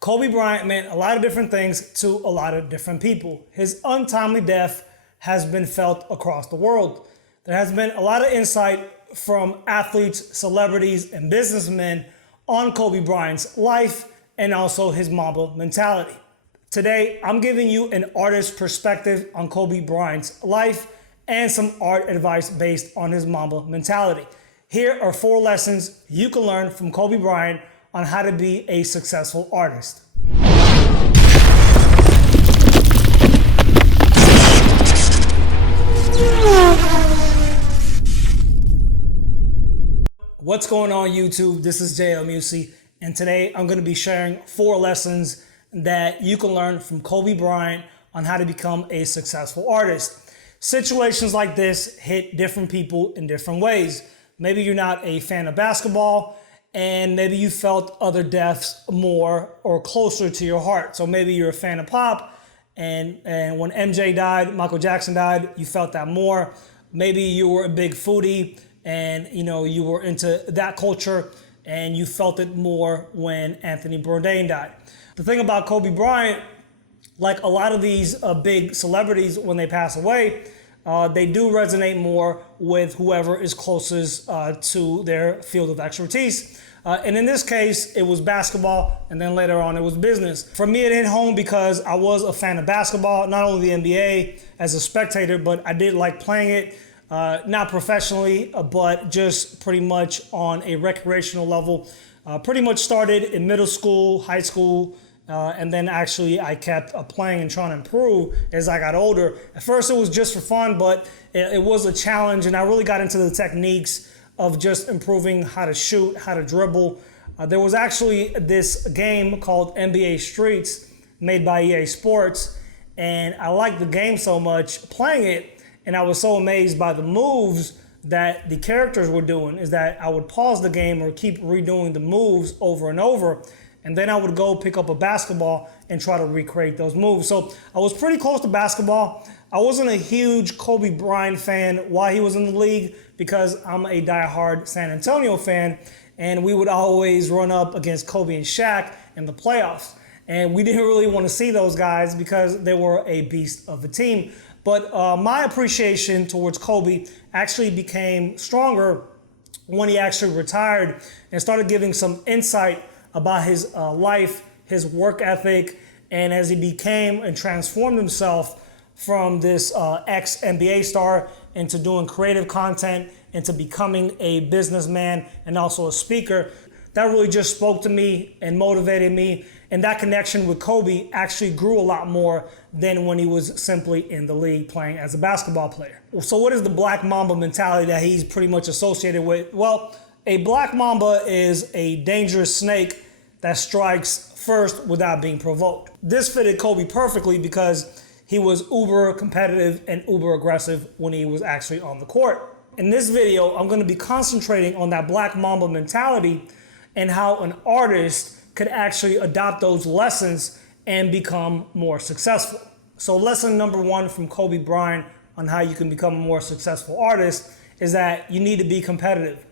Kobe Bryant meant a lot of different things to a lot of different people. His untimely death has been felt across the world. There has been a lot of insight from athletes, celebrities, and businessmen on Kobe Bryant's life and also his Mamba mentality. Today, I'm giving you an artist's perspective on Kobe Bryant's life and some art advice based on his Mamba mentality. Here are 4 lessons you can learn from Kobe Bryant on how to be a successful artist. What's going on YouTube? This is JL Musi, and today I'm going to be sharing 4 lessons that you can learn from Kobe Bryant on how to become a successful artist. Situations like this hit different people in different ways. Maybe you're not a fan of basketball, and maybe you felt other deaths more or closer to your heart. So maybe you're a fan of pop, and when MJ died, Michael Jackson died, you felt that more. Maybe you were a big foodie, and you were into that culture, and you felt it more when Anthony Bourdain died. The thing about Kobe Bryant, like a lot of these big celebrities, when they pass away, they do resonate more with whoever is closest to their field of expertise. And in this case, it was basketball, and then later on it was business. For me, it hit home because I was a fan of basketball, not only the NBA as a spectator, but I did like playing it, not professionally, but just pretty much on a recreational level. Pretty much started in middle school, high school, and then actually I kept playing and trying to improve as I got older. At first it was just for fun, but it was a challenge, and I really got into the techniques of just improving how to shoot, how to dribble. There was actually this game called NBA Streets made by EA Sports, and I liked the game so much playing it, and I was so amazed by the moves that the characters were doing, is that I would pause the game or keep redoing the moves over and over, and then I would go pick up a basketball and try to recreate those moves. So I was pretty close to basketball. I wasn't a huge Kobe Bryant fan while he was in the league because I'm a diehard San Antonio fan, and we would always run up against Kobe and Shaq in the playoffs. And we didn't really want to see those guys because they were a beast of a team. But my appreciation towards Kobe actually became stronger when he actually retired and started giving some insight about his life, his work ethic, and as he became and transformed himself from this ex-NBA star into doing creative content, into becoming a businessman and also a speaker. That really just spoke to me and motivated me, and that connection with Kobe actually grew a lot more than when he was simply in the league playing as a basketball player. So what is the Black Mamba mentality that he's pretty much associated with? Well, a Black Mamba is a dangerous snake that strikes first without being provoked. This fitted Kobe perfectly because he was uber competitive and uber aggressive when he was actually on the court. In this video, I'm going to be concentrating on that Black Mamba mentality and how an artist could actually adopt those lessons and become more successful. So lesson number 1 from Kobe Bryant on how you can become a more successful artist is that you need to be competitive.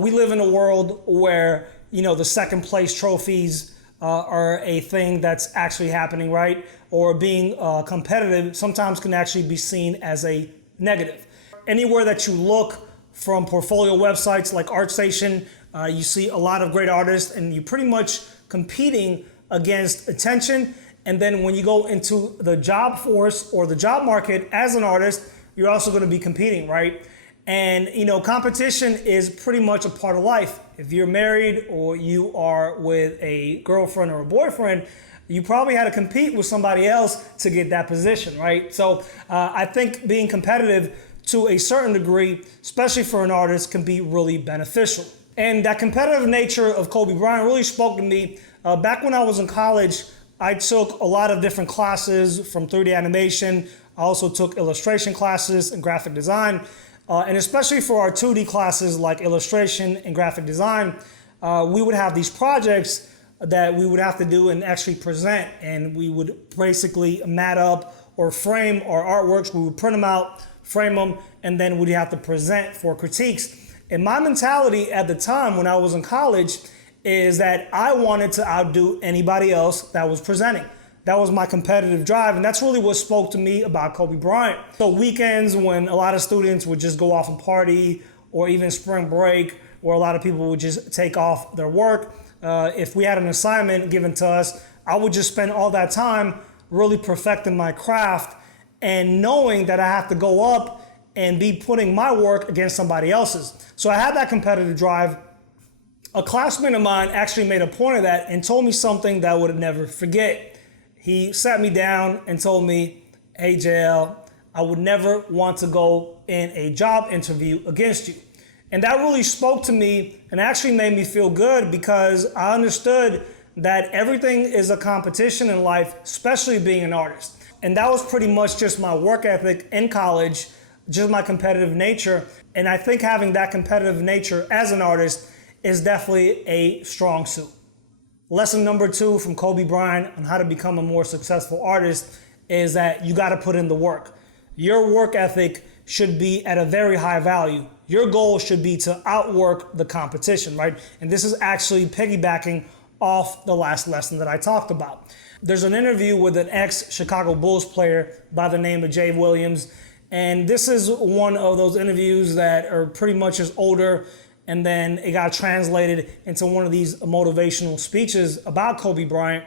We live in a world where the second place trophies are a thing that's actually happening, right? Or being competitive sometimes can actually be seen as a negative. Anywhere that you look, from portfolio websites like ArtStation, you see a lot of great artists, and you're pretty much competing against attention. And then when you go into the job force or the job market as an artist, you're also going to be competing, right? And competition is pretty much a part of life. If you're married or you are with a girlfriend or a boyfriend, you probably had to compete with somebody else to get that position, right? So I think being competitive to a certain degree, especially for an artist, can be really beneficial. And that competitive nature of Kobe Bryant really spoke to me. Back when I was in college, I took a lot of different classes from 3D animation. I also took illustration classes and graphic design. And especially for our 2D classes like illustration and graphic design, we would have these projects that we would have to do and actually present. And we would basically mat up or frame our artworks. We would print them out, frame them, and then we'd have to present for critiques. And my mentality at the time when I was in college is that I wanted to outdo anybody else that was presenting. That was my competitive drive, and that's really what spoke to me about Kobe Bryant. So weekends when a lot of students would just go off and party, or even spring break, where a lot of people would just take off their work, if we had an assignment given to us, I would just spend all that time really perfecting my craft and knowing that I have to go up and be putting my work against somebody else's. So I had that competitive drive. A classmate of mine actually made a point of that and told me something that I would never forget. He sat me down and told me, "Hey JL, I would never want to go in a job interview against you." And that really spoke to me and actually made me feel good, because I understood that everything is a competition in life, especially being an artist. And that was pretty much just my work ethic in college, just my competitive nature. And I think having that competitive nature as an artist is definitely a strong suit. Lesson number 2 from Kobe Bryant on how to become a more successful artist is that you got to put in the work. Your work ethic should be at a very high value. Your goal should be to outwork the competition, right? And this is actually piggybacking off the last lesson that I talked about. There's an interview with an ex-Chicago Bulls player by the name of Jay Williams. And this is one of those interviews that are pretty much just older, and then it got translated into one of these motivational speeches about Kobe Bryant.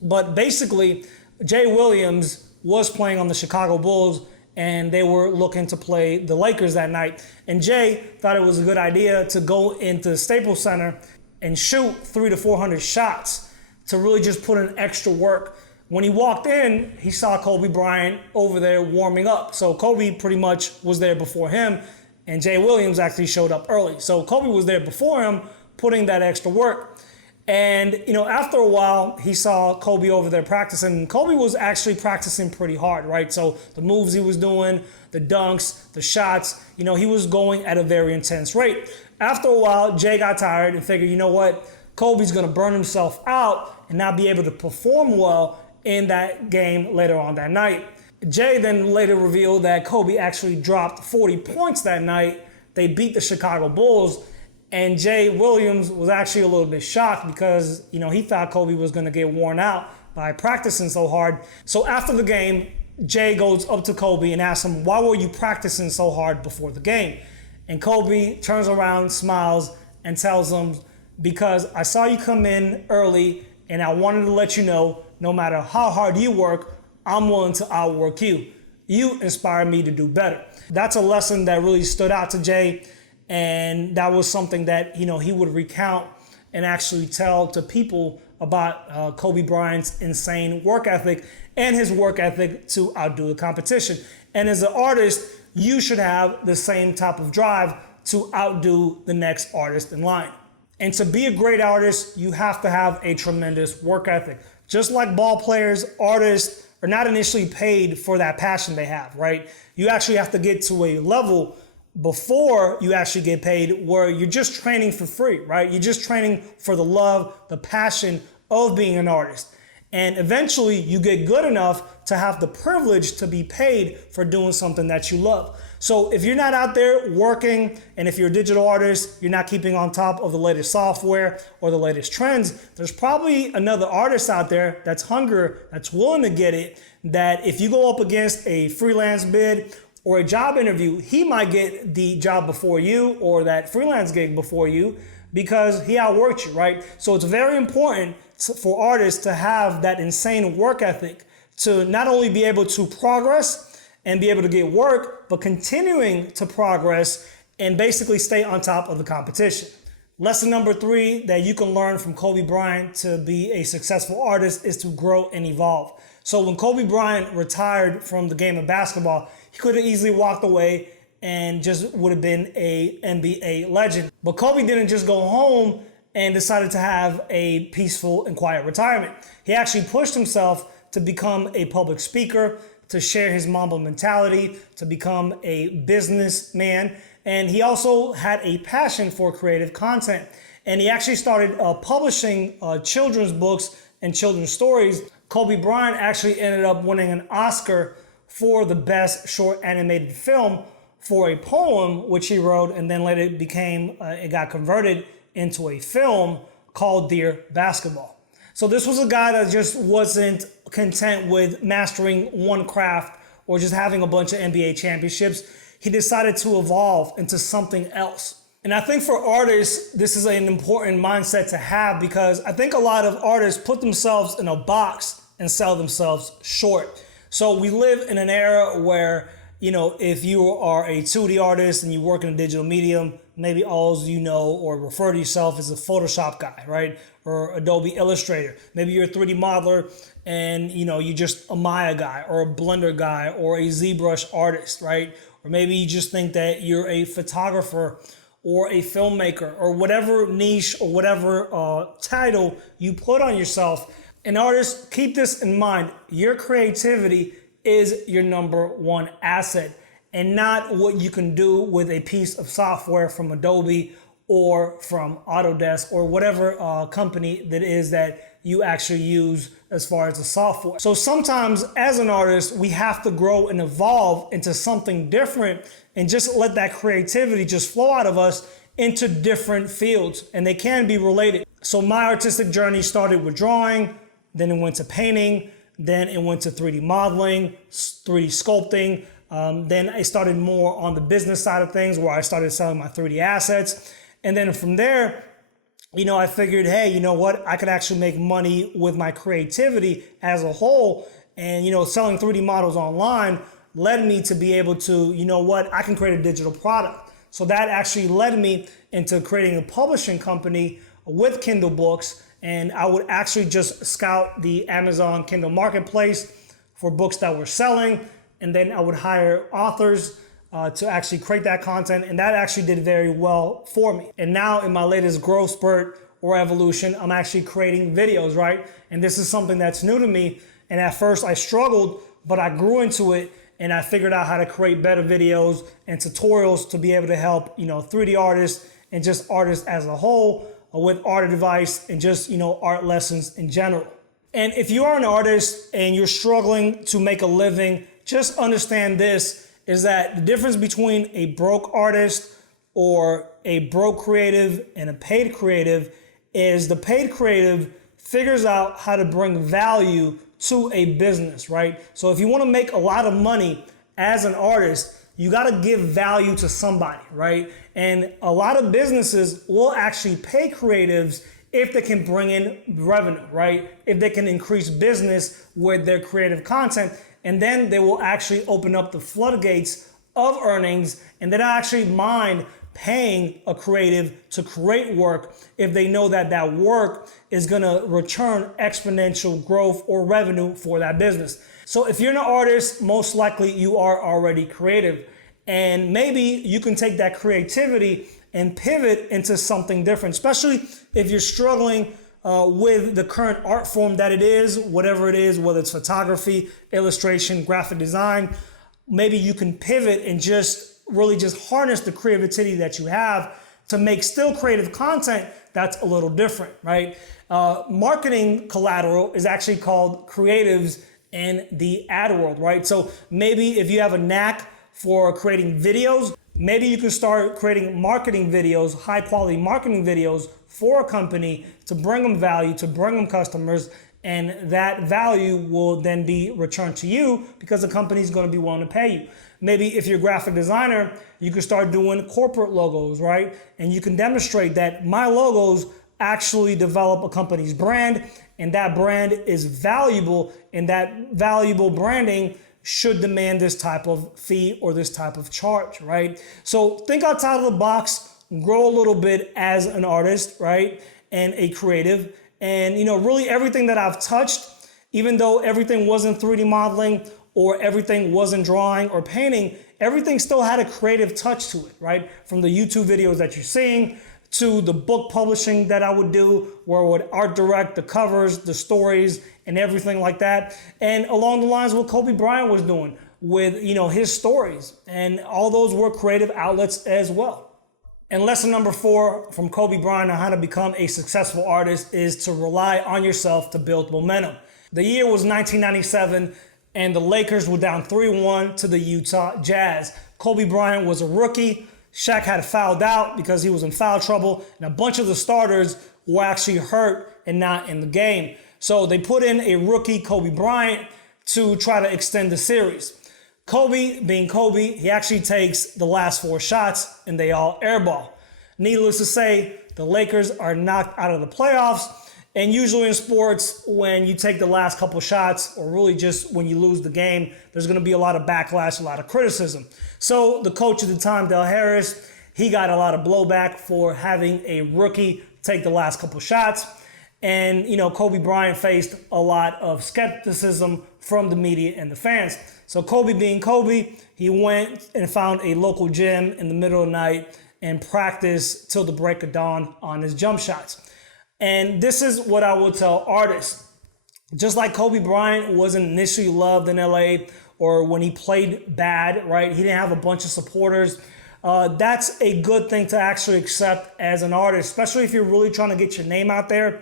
But basically, Jay Williams was playing on the Chicago Bulls, and they were looking to play the Lakers that night. And Jay thought it was a good idea to go into the Staples Center and shoot 300 to 400 shots to really just put in extra work. When he walked in, he saw Kobe Bryant over there warming up. So Kobe pretty much was there before him, and Jay Williams actually showed up early. So Kobe was there before him, putting that extra work. And, after a while, he saw Kobe over there practicing. Kobe was actually practicing pretty hard, right? So the moves he was doing, the dunks, the shots, he was going at a very intense rate. After a while, Jay got tired and figured, you know what? Kobe's going to burn himself out and not be able to perform well in that game later on that night. Jay then later revealed that Kobe actually dropped 40 points that night. They beat the Chicago Bulls. And Jay Williams was actually a little bit shocked because, he thought Kobe was going to get worn out by practicing so hard. So after the game, Jay goes up to Kobe and asks him, "Why were you practicing so hard before the game?" And Kobe turns around, smiles, and tells him, "Because I saw you come in early, and I wanted to let you know, no matter how hard you work, I'm willing to outwork you. You inspired me to do better." That's a lesson that really stood out to Jay. And that was something that, he would recount and actually tell to people about Kobe Bryant's insane work ethic and his work ethic to outdo the competition. And as an artist, you should have the same type of drive to outdo the next artist in line. And to be a great artist, you have to have a tremendous work ethic. Just like ball players, artists are not initially paid for that passion they have, right? You actually have to get to a level before you actually get paid where you're just training for free, right? You're just training for the love, the passion of being an artist. And eventually you get good enough to have the privilege to be paid for doing something that you love. So if you're not out there working, and if you're a digital artist, you're not keeping on top of the latest software or the latest trends, there's probably another artist out there that's hungry, that's willing to get it, that if you go up against a freelance bid or a job interview, he might get the job before you or that freelance gig before you because he outworked you, right? So it's very important for artists to have that insane work ethic to not only be able to progress and be able to get work, but continuing to progress and basically stay on top of the competition. Lesson number 3 that you can learn from Kobe Bryant to be a successful artist is to grow and evolve. So when Kobe Bryant retired from the game of basketball, he could have easily walked away and just would have been a NBA legend. But Kobe didn't just go home and decided to have a peaceful and quiet retirement. He actually pushed himself to become a public speaker, to share his Mamba mentality, to become a businessman. And he also had a passion for creative content. And he actually started publishing children's books and children's stories. Kobe Bryant actually ended up winning an Oscar for the best short animated film for a poem which he wrote, and then later it got converted into a film called Deer Basketball. So this was a guy that just wasn't content with mastering one craft or just having a bunch of NBA championships. He decided to evolve into something else. And I think for artists, this is an important mindset to have, because I think a lot of artists put themselves in a box and sell themselves short. So we live in an era where, if you are a 2D artist and you work in a digital medium, maybe all you know or refer to yourself as a Photoshop guy, right? Or Adobe Illustrator. Maybe you're a 3D modeler and, you're just a Maya guy or a Blender guy or a ZBrush artist, right? Or maybe you just think that you're a photographer or a filmmaker or whatever niche or whatever title you put on yourself. And artists, keep this in mind. Your creativity is your number one asset, and not what you can do with a piece of software from Adobe or from Autodesk or whatever company that is that you actually use as far as the software. So sometimes as an artist, we have to grow and evolve into something different and just let that creativity just flow out of us into different fields, and they can be related. So my artistic journey started with drawing, then it went to painting, then it went to 3D modeling, 3D sculpting. Then I started more on the business side of things, where I started selling my 3D assets. And then from there, I figured, hey, you know what? I could actually make money with my creativity as a whole. And, selling 3D models online led me to be able to, I can create a digital product. So that actually led me into creating a publishing company with Kindle books. And I would actually just scout the Amazon Kindle marketplace for books that were selling. And then I would hire authors to actually create that content. And that actually did very well for me. And now in my latest growth spurt or evolution, I'm actually creating videos, right? And this is something that's new to me. And at first I struggled, but I grew into it. And I figured out how to create better videos and tutorials to be able to help, 3D artists and just artists as a whole with art advice and just, art lessons in general. And if you are an artist and you're struggling to make a living, just understand this, is that the difference between a broke artist or a broke creative and a paid creative is the paid creative figures out how to bring value to a business, right? So if you want to make a lot of money as an artist, you got to give value to somebody, right? And a lot of businesses will actually pay creatives if they can bring in revenue, right? If they can increase business with their creative content, and then they will actually open up the floodgates of earnings, and they don't actually mind paying a creative to create work if they know that that work is going to return exponential growth or revenue for that business. So if you're an artist, most likely you are already creative, and maybe you can take that creativity and pivot into something different, especially if you're struggling with the current art form that it is, whatever it is, whether it's photography, illustration, graphic design. Maybe you can pivot and just really just harness the creativity that you have to make still creative content that's a little different, right? Marketing collateral is actually called creatives in the ad world, right? So maybe if you have a knack for creating videos, maybe you can start creating marketing videos, high quality marketing videos for a company to bring them value, to bring them customers, and that value will then be returned to you because the company is going to be willing to pay you. Maybe if you're a graphic designer, you can start doing corporate logos, right? And you can demonstrate that my logos actually develop a company's brand, and that brand is valuable, and that valuable branding should demand this type of fee or this type of charge, right? So think outside of the box, grow a little bit as an artist, right? And a creative. And, really everything that I've touched, even though everything wasn't 3D modeling or everything wasn't drawing or painting, everything still had a creative touch to it, right? From the YouTube videos that you're seeing to the book publishing that I would do, where I would art direct the covers, the stories, and everything like that. And along the lines of what Kobe Bryant was doing with, his stories. And all those were creative outlets as well. And lesson number 4 from Kobe Bryant on how to become a successful artist is to rely on yourself to build momentum. The year was 1997, and the Lakers were down 3-1 to the Utah Jazz. Kobe Bryant was a rookie. Shaq had fouled out because he was in foul trouble, and a bunch of the starters were actually hurt and not in the game. So they put in a rookie, Kobe Bryant, to try to extend the series. Kobe, being Kobe, he actually takes the last 4 shots and they all airball. Needless to say, the Lakers are knocked out of the playoffs. And usually in sports, when you take the last couple shots, or really just when you lose the game, there's going to be a lot of backlash, a lot of criticism. So the coach at the time, Del Harris, he got a lot of blowback for having a rookie take the last couple shots. And, Kobe Bryant faced a lot of skepticism from the media and the fans. So Kobe, being Kobe, he went and found a local gym in the middle of the night and practiced till the break of dawn on his jump shots. And this is what I will tell artists. Just like Kobe Bryant wasn't initially loved in LA, or when he played bad, right? He didn't have a bunch of supporters. That's a good thing to actually accept as an artist, especially if you're really trying to get your name out there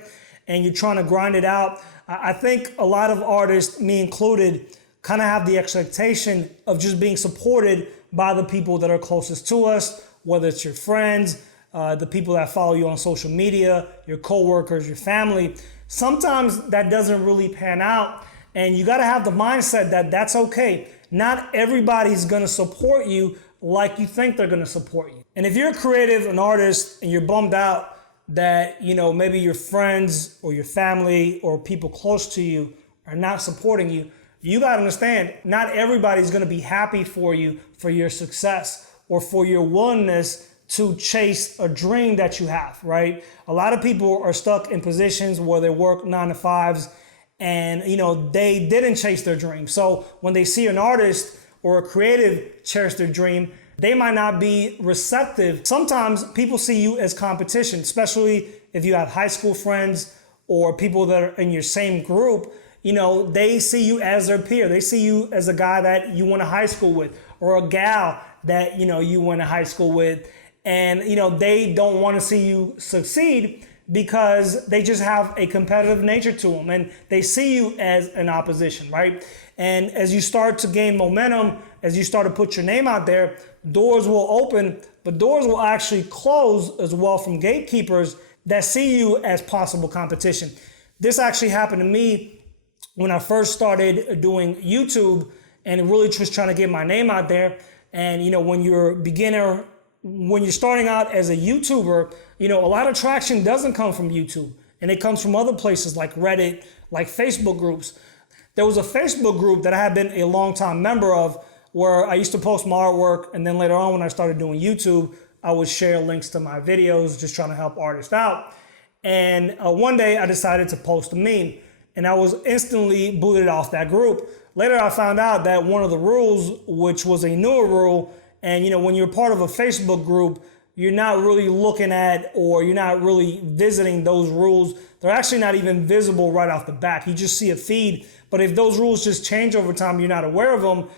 and you're trying to grind it out. I think a lot of artists, me included, kind of have the expectation of just being supported by the people that are closest to us, whether it's your friends, the people that follow you on social media, your coworkers, your family. Sometimes that doesn't really pan out, and you got to have the mindset that that's okay. Not everybody's going to support you like you think they're going to support you. And if you're creative, an artist, and you're bummed out that, maybe your friends or your family or people close to you are not supporting you, you got to understand, not everybody's going to be happy for you for your success or for your willingness to chase a dream that you have, right? A lot of people are stuck in positions where they work 9 to 5s and, they didn't chase their dream. So when they see an artist or a creative chase their dream, they might not be receptive. Sometimes people see you as competition, especially if you have high school friends or people that are in your same group. They see you as their peer. They see you as a guy that you went to high school with, or a gal that, you went to high school with. And, they don't want to see you succeed because they just have a competitive nature to them. And they see you as an opposition, right? And as you start to gain momentum, as you start to put your name out there, doors will open, but doors will actually close as well from gatekeepers that see you as possible competition. This actually happened to me when I first started doing YouTube and really just trying to get my name out there. And, when you're a beginner, when you're starting out as a YouTuber, a lot of traction doesn't come from YouTube, and it comes from other places like Reddit, like Facebook groups. There was a Facebook group that I had been a long time member of where I used to post my artwork, and then later on when I started doing YouTube, I would share links to my videos, just trying to help artists out. And one day I decided to post a meme, and I was instantly booted off that group. Later I found out that one of the rules, which was a newer rule, and when you're part of a Facebook group, you're not really looking at, or you're not really visiting those rules. They're actually not even visible right off the bat. You just see a feed. But if those rules just change over time, you're not aware of them,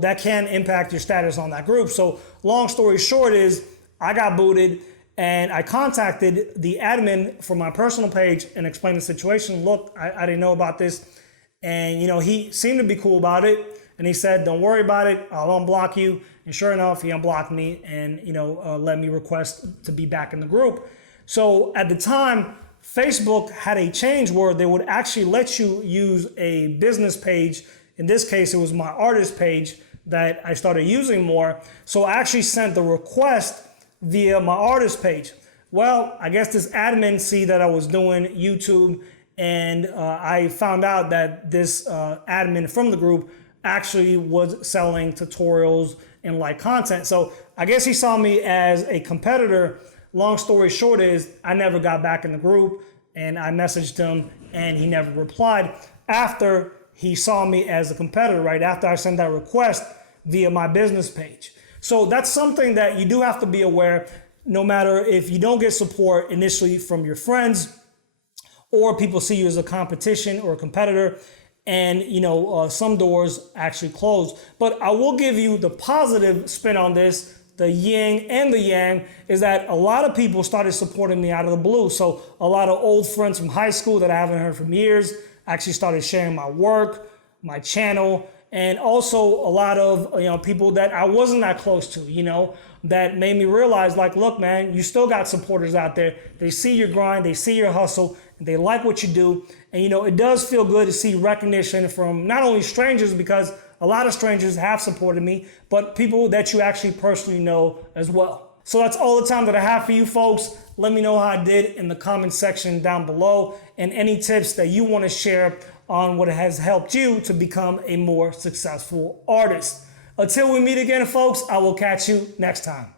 that can impact your status on that group. So long story short is I got booted, and I contacted the admin for my personal page and explained the situation. Look, I didn't know about this. And, he seemed to be cool about it. And he said, don't worry about it. I'll unblock you. And sure enough, he unblocked me and, let me request to be back in the group. So at the time, Facebook had a change where they would actually let you use a business page. In this case, it was my artist page that I started using more. So I actually sent the request via my artist page. Well, I guess this admin see that I was doing YouTube, and I found out that this admin from the group actually was selling tutorials and like content. So I guess he saw me as a competitor. Long story short is I never got back in the group, and I messaged him and he never replied after he saw me as a competitor, right after I sent that request via my business page. So that's something that you do have to be aware, no matter if you don't get support initially from your friends or people see you as a competition or a competitor, and some doors actually close. But I will give you the positive spin on this. The yin and the yang is that a lot of people started supporting me out of the blue. So a lot of old friends from high school that I haven't heard from years actually started sharing my work, my channel, and also a lot of people that I wasn't that close to, that made me realize, like, look, man, you still got supporters out there. They see your grind, they see your hustle, they like what you do. And it does feel good to see recognition from not only strangers, because a lot of strangers have supported me, but people that you actually personally know as well. So that's all the time that I have for you folks. Let me know how I did in the comment section down below, and any tips that you want to share on what has helped you to become a more successful artist. Until we meet again, folks, I will catch you next time.